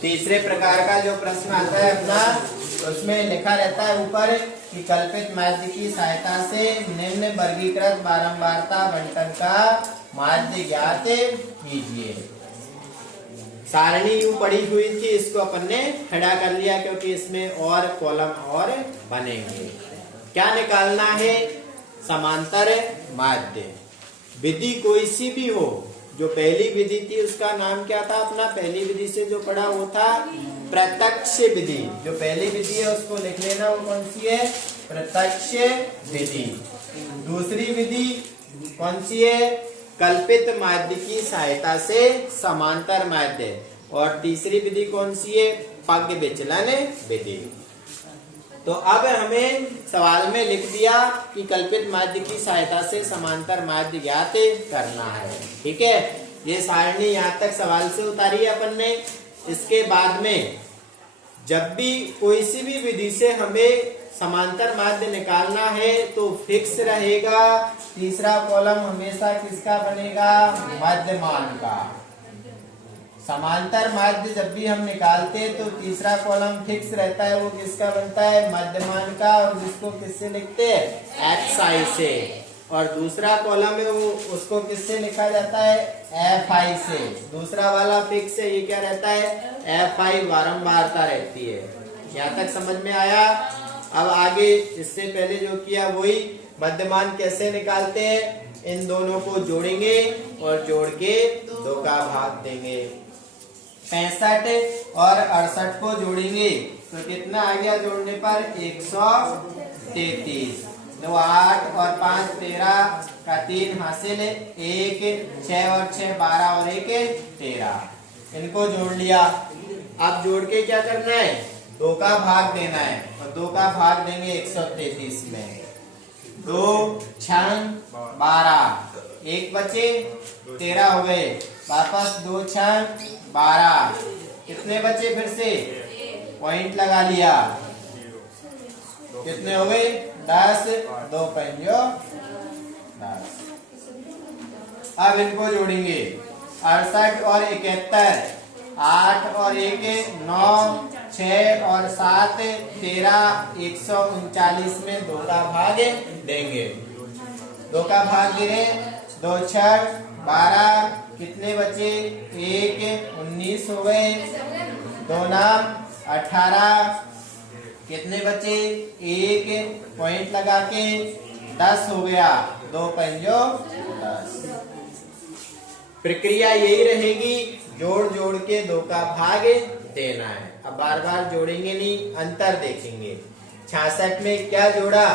तीसरे प्रकार का जो प्रश्न आता है अपना, उसमें लिखा रहता है ऊपर कि कल्पित माध्य की सहायता से निम्न वर्गीकृत बारंबारता बंटन का माध्य ज्ञात कीजिए। सारणी यूं पड़ी हुई थी, इसको अपन ने खड़ा कर लिया क्योंकि इसमें और कॉलम और बनेंगे। क्या निकालना है? समांतर माध्य। विधि कोई सी भी हो, जो पहली विधि थी उसका नाम क्या था अपना? पहली विधि से जो पढ़ा वो था प्रत्यक्ष विधि। जो पहली विधि है उसको लिख लेना, वो कौन सी है? प्रत्यक्ष विधि। दूसरी विधि कौन सी है? कल्पित माध्य की सहायता से समांतर माध्य। और तीसरी विधि कौन सी है? पग विचलन विधि। तो अब हमें सवाल में लिख दिया कि कल्पित माध्य की सहायता से समांतर माध्य ज्ञात करना है। ठीक है, ये सारणी यहाँ तक सवाल से उतारी है अपन ने। इसके बाद में जब भी कोई सी भी विधि से हमें समांतर माध्य निकालना है तो फिक्स रहेगा तीसरा कॉलम हमेशा किसका बनेगा? मध्यमान का। समांतर माध्य जब भी हम निकालते हैं तो तीसरा कॉलम फिक्स रहता है, वो किसका बनता है? मध्यमान का। और जिसको किससे लिखते हैं? एक्स आई से। और दूसरा कॉलम है वो, उसको किससे लिखा जाता है? एफ आई से। दूसरा वाला फिक्स है, ये क्या रहता है? एफ आई बारंबारता रहती है। यहाँ तक समझ में आया? अब आगे इससे पहले जो किया वही, मध्यमान कैसे निकालते हैं? इन दोनों को जोड़ेंगे और जोड़ के 2 का भाग देंगे। 65 और 68 को जोड़ेंगे तो कितना आ गया जोड़ने पर? 133। 2 8 और 5 13 का 3 हासिल है, 1 6 और 6 12 और 1 13। इनको जोड़ लिया। अब जोड़ के क्या करना है? 2 का भाग देना है। और 2 का भाग देंगे 133 में। 2 6 12, 1 बचे 13 हो गए, वापस 2 6 12, कितने बचे? फिर से पॉइंट लगा लिया, कितने हो गए? 10, 2 पंजो 10। अब इनको जोड़ेंगे। 68 और 71, 8 और 1 9, 6 और 7 13, 139 में 2 का भाग देंगे। 2 का भाग दे रहे, 2 6 12, कितने बचे? 1 19 हो गए, 2 नाम 18, कितने बचे? 1 पॉइंट लगा के 10 हो गया, 2 पंजो 10। प्रक्रिया यही रहेगी, जोड़ जोड़ के 2 का भाग देना है। अब बार बार जोड़ेंगे नहीं, अंतर देखेंगे। 66 में क्या जोड़ा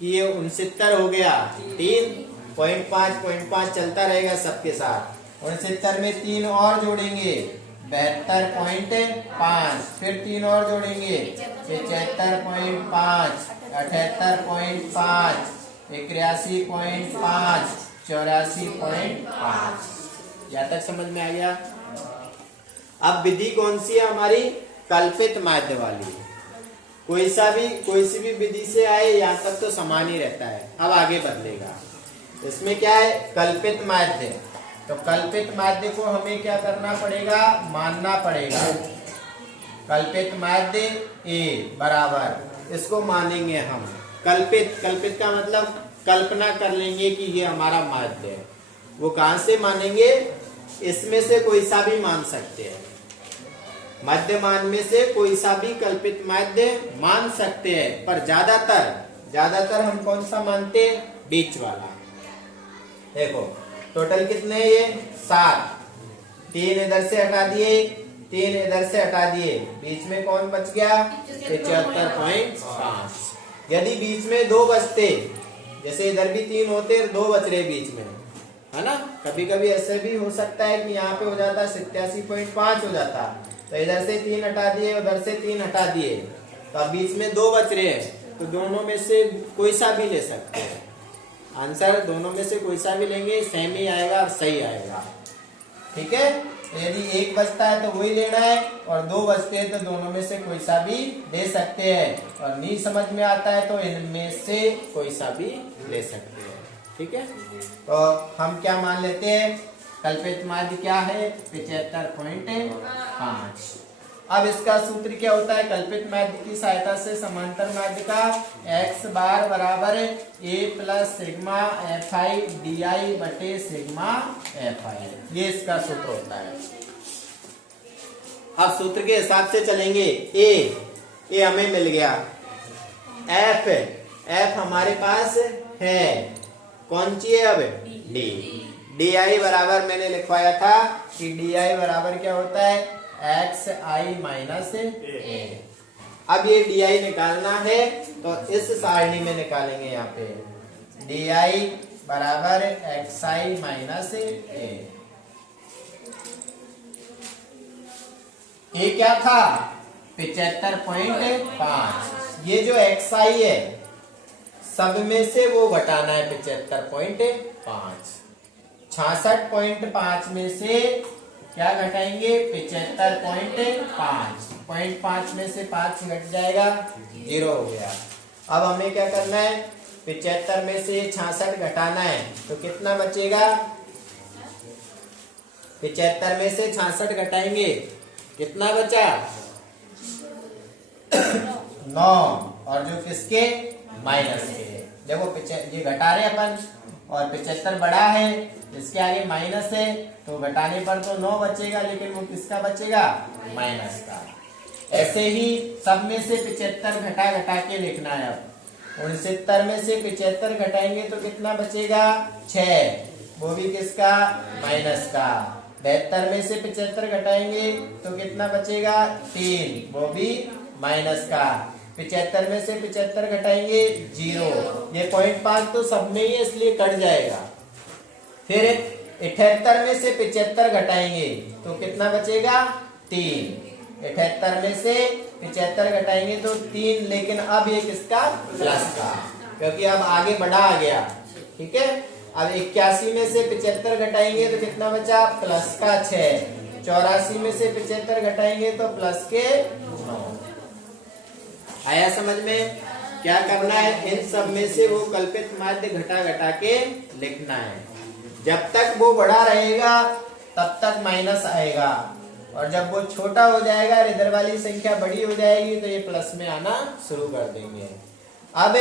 कि ये 69 हो गया, 3.5 चलता रहेगा सबके साथ। 69 में 3 और जोड़ेंगे, 72.5, फिर 3 और जोड़ेंगे, 75.5, 78.5, 81.5, 84.5। यहाँ तक समझ में आ गया? अब विधि कौन सी है हमारी? कल्पित माध्य वाली। कोई सी भी विधि से आए यहाँ तक तो समान ही रहता है। अब आगे बदलेगा। इसमें क्या है? कल्पित माध्य। तो कल्पित माध्य को हमें क्या करना पड़ेगा? मानना पड़ेगा। कल्पित माध्य ए बराबर, इसको मानेंगे हम। कल्पित का मतलब कल्पना कर लेंगे कि ये हमारा माध्य है। वो कहां से मानेंगे? इसमें से कोई सा भी मान सकते हैं। मध्यमान में से कोई सा भी कल्पित माध्य मान सकते हैं, पर ज्यादातर हम कौन सा मानते हैं? बीच वाला। देखो टोटल कितने ये? 7। 3 इधर से हटा दिए, 3 इधर से हटा दिए, बीच में कौन बच गया? 75.5। यदि बीच में 2 बचते, जैसे इधर भी 3 होते, 2 बच रहे बीच में, है ना? कभी कभी ऐसे भी हो सकता है कि यहाँ पे हो जाता 87.5 हो जाता, तो इधर से 3 हटा दिए, उधर से 3 हटा दिए, तो अब बीच में 2 बच रहे हैं, तो दोनों में से कोई सा भी ले सकते हैं। आंसर दोनों में से कोई सा भी लेंगे, सेम ही आएगा और सही आएगा। ठीक है, यदि 1 बचता है तो वही लेना है, और 2 बचते हैं तो दोनों में से कोई सा भी ले सकते हैं, और नहीं समझ में आता है तो इनमें से कोई सा भी ले सकते हैं। ठीक है, तो हम क्या मान लेते हैं? कल्पित माध्य क्या है 75.5। अब इसका सूत्र क्या होता है, कल्पित माध्य की सहायता से समांतर माध्य का x बार बराबर a plus sigma F I D I बटे सिग्मा एफ आई, ये इसका सूत्र होता है। अब सूत्र के हिसाब से चलेंगे। ए हमें मिल गया, एफ हमारे पास है, कौन सी है अब डी आई बराबर मैंने लिखवाया था कि डी आई बराबर क्या होता है एक्स आई माइनस ए। अब ये डी आई निकालना है तो इस सारणी में निकालेंगे, यहाँ पे डी आई बराबर एक्स आई माइनस ए। ये क्या था 75.5। ये जो एक्स आई है सब में से वो घटाना है 75.5। 66.5 में से क्या घटाएंगे 75.5। 0.5 में से 5 घट जाएगा 0 हो गया। अब हमें क्या करना है 75 में से 66 घटाना है तो कितना बचेगा, 75 में से 66 घटाएंगे कितना बचा 9, और जो किसके माइनस के। देखो ये घटा रहे अपन और 75 बड़ा है, इसके आगे माइनस है तो घटाने पर तो 9 बचेगा, लेकिन वो किसका बचेगा माइनस का। ऐसे ही सब में से 75 घटा घटा के लिखना है। अब 69 में से 75 घटाएंगे तो कितना बचेगा 6, वो भी किसका माइनस का। 72 में से 75 घटाएंगे तो कितना बचेगा 3, वो भी माइनस का। 75 में से 75 घटाएंगे 0, ये 0.5 तो सब में ही है इसलिए कट जाएगा। फिर 78 में से 75 घटाएंगे तो कितना बचेगा 3, 78 में से 75 घटाएंगे तो 3, लेकिन अब ये किसका प्लस का, क्योंकि अब आगे बढ़ा आ गया। ठीक है, अब 81 में से 75 घटाएंगे तो कितना बचा प्लस का 6, 84 में से 75 घटाएंगे तो प्लस के 9। आया समझ में? क्या करना है, इन सब में से वो कल्पित माध्य घटा घटा के लिखना है। जब तक वो बड़ा रहेगा तब तक माइनस आएगा, और जब वो छोटा हो जाएगा इधर वाली संख्या बड़ी हो जाएगी तो ये प्लस में आना शुरू कर देंगे। अब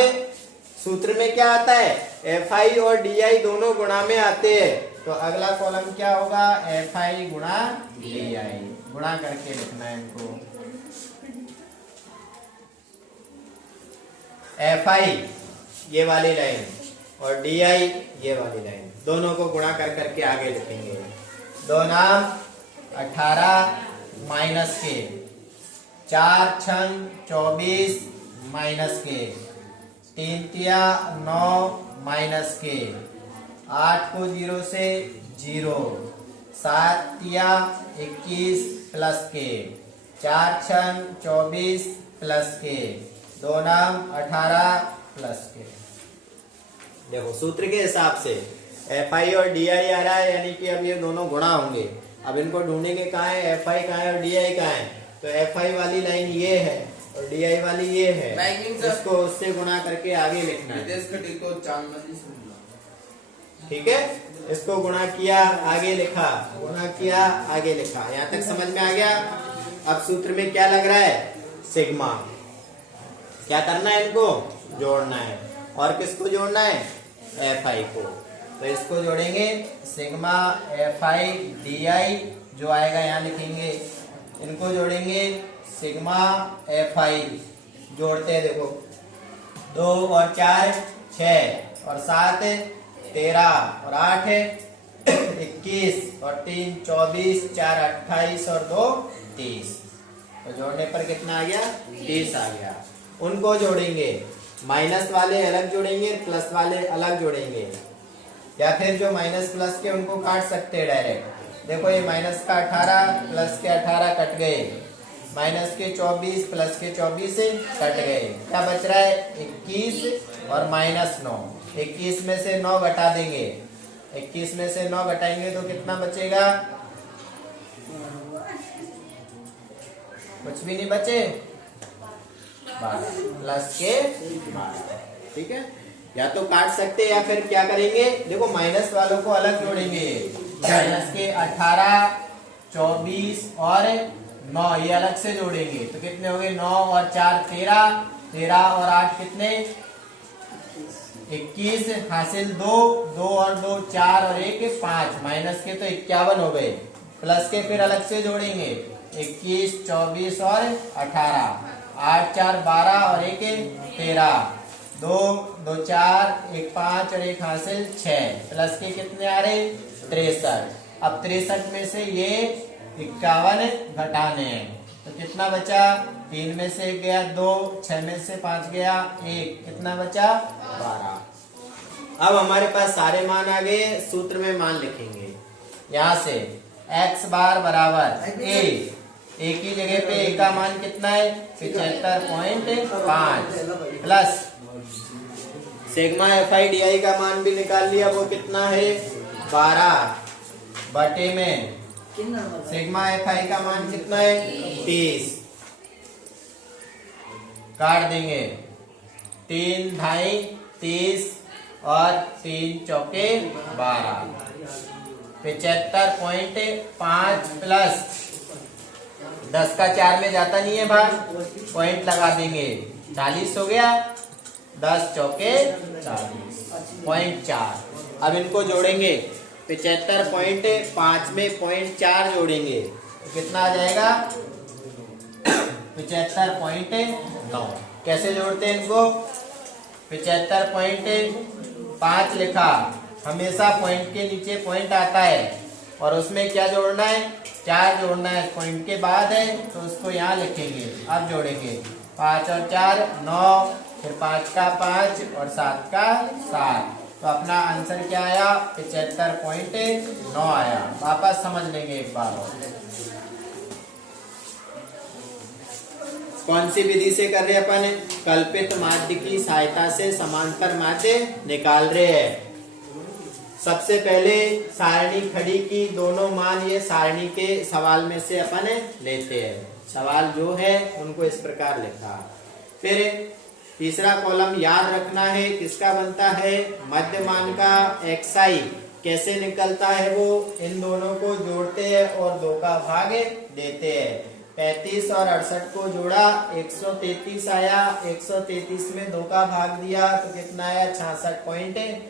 सूत्र में क्या आता है एफ आई और डी आई दोनों गुणा में आते हैं, तो अगला कॉलम क्या होगा एफ आई गुणा डी आई, गुणा करके लिखना है इनको। एफ आई ये वाली लाइन और डी आई ये वाली लाइन, दोनों को गुणा कर करके आगे लिखेंगे। 2 नाम 18 माइनस के, 4 छंग 24 माइनस के, 3 तिया 9 माइनस के, 8 को 0 से 0, 7 तिया 21 प्लस के, 4 छंग 24 प्लस के, 2 नाम 18 प्लस के। देखो सूत्र के हिसाब से एफ आई और डी आई आ रहा है, यानी कि अब ये दोनों गुणा होंगे। अब इनको ढूंढेंगे कहाँ है, एफ आई कहाँ है और डी आई कहाँ है। तो एफ आई वाली लाइन ये है और डी आई वाली ये है, इसको उससे गुणा करके आगे लिखना है। ठीक है, इसको गुणा किया आगे लिखा, गुणा किया आगे लिखा, यहाँ तक समझ में आ गया। अब सूत्र में क्या लग रहा है सिग्मा, क्या करना है इनको जोड़ना है, और किसको जोड़ना है एफ आई को। तो इसको जोड़ेंगे sigma F I D I, जो आएगा यहाँ लिखेंगे। इनको जोड़ेंगे सिग्मा एफ आई, जोड़ते हैं देखो 2 और 4 6 और 7 13 और 8 21 और 3 24, 4 28 और 2 30। तो जोड़ने पर कितना आ गया 30 आ गया। उनको जोड़ेंगे, माइनस वाले अलग जोड़ेंगे, प्लस वाले अलग जोड़ेंगे, या फिर जो माइनस प्लस के उनको काट सकते हैं डायरेक्ट। देखो ये माइनस का 18 प्लस के 18 कट गए, माइनस के 24 प्लस के 24 से कट गए, क्या बच रहा है 21 और माइनस 9। 21 में से 9 घटा देंगे, 21 में से 9 घटाएंगे तो कितना बचेगा, कुछ भी नहीं बचे, 12 प्लस के 12। ठीक है, या तो काट सकते या फिर क्या करेंगे, देखो माइनस वालों को अलग जोड़ेंगे, माइनस के 18, 24 और 9 ये अलग से जोड़ेंगे तो कितने हो गए 9 और 4 13, 13 और 8 कितने 21, हासिल 2, 2 और 2 4 और 1 5, माइनस के तो 51 हो गए, प्लस के फिर अलग से जोड़ेंगे 21, 24 और 18, 8 4 12 और 1 13, 2 2 4 1 5 और 1 हासिल 6, प्लस के कितने आ रहे 63। अब 63 में से ये 51 घटाने हैं तो कितना बचा 3 में से 1 गया 2, 6 में से 5 गया 1, कितना बचा 12। अब हमारे पास सारे मान आ गए, सूत्र में मान लिखेंगे यहाँ से x बार बराबर a की जगह पे a का मान कितना है 75.5 प्लस सिग्मा FI/DI का मान भी निकाल लिया, वो कितना है 12 बटे में सिग्मा FI का मान कितना है 30, काट देंगे 3 ढाई 30 और 3 चौके 12, 75.5 प्लस 10 का 4 में जाता नहीं है भाग, पॉइंट लगा देंगे 40 हो गया, 10 चौके 40.4। अब इनको जोड़ेंगे 75.5 में 0.4 जोड़ेंगे तो कितना आ जाएगा 75.9। कैसे जोड़ते हैं इनको 75.5 लिखा, हमेशा पॉइंट के नीचे पॉइंट आता है और उसमें क्या जोड़ना है 4 जोड़ना है, पॉइंट के बाद है तो उसको यहाँ लिखेंगे। अब जोड़ेंगे 5 और 4 9, फिर 5 का 5 और 7 का 7, तो अपना आंसर क्या आया 75.9 आया। वापस समझ लेंगे एक बार और। कौन सी विधि से कर रहे अपन कल्पित माध्य की सहायता से समांतर माध्य निकाल रहे हैं। सबसे पहले सारणी खड़ी की, दोनों मान ये सारणी के सवाल में से अपन लेते हैं। सवाल जो है उनको इस प्रकार लिखा। फिर तीसरा कॉलम याद रखना है किसका बनता है मध्य मान का xi कैसे निकलता है, वो इन दोनों को जोड़ते हैं और 2 का भाग देते हैं। 35 और 68 को जोड़ा 133 आया, 133 में 2 का भाग दिया तो कितना आया 66.5।